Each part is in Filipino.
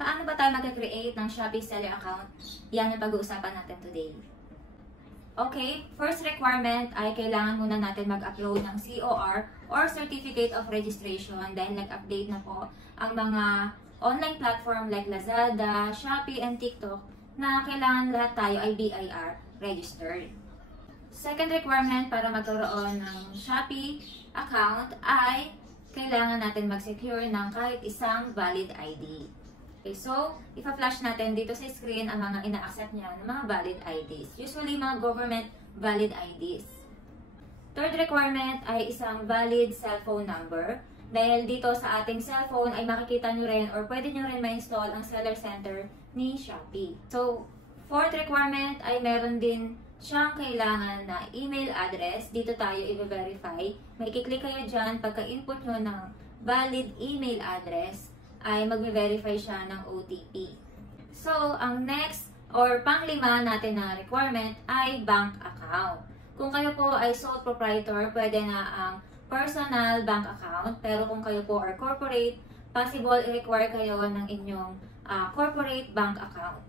Paano ba tayo mag-create ng Shopee seller account? Yan yung pag-uusapan natin today. Okay, first requirement ay kailangan muna natin mag-upload ng COR or Certificate of Registration dahil nag-update na po ang mga online platform like Lazada, Shopee, and TikTok na kailangan lahat tayo ay BIR registered. Second requirement para magkaroon ng Shopee account ay kailangan natin mag-secure ng kahit isang valid ID. Okay, so, ipa-flash natin dito sa screen ang mga ina-accept niya ng mga valid IDs. Usually, mga government valid IDs. Third requirement ay isang valid cellphone number. Dahil dito sa ating cellphone ay makikita nyo rin or pwede nyo rin ma-install ang Seller Center ni Shopee. So, fourth requirement ay meron din siyang kailangan na email address. Dito tayo i-verify. May i-click kayo dyan pagka-input nyo ng valid email address ay magbe-verify siya ng OTP. So, ang next or panglima natin na requirement ay bank account. Kung kayo po ay sole proprietor, pwede na ang personal bank account. Pero kung kayo po are corporate, possible i-require kayo ng inyong corporate bank account.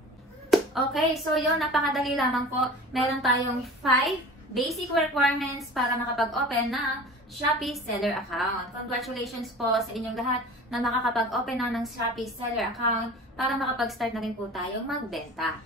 Okay, so yun, napakadali lamang po. Meron tayong 5 basic requirements para makapag-open ng Shopee seller account. Congratulations po sa inyong lahat na makakapag-open na ng Shopee seller account para makapag-start na rin po tayong magbenta.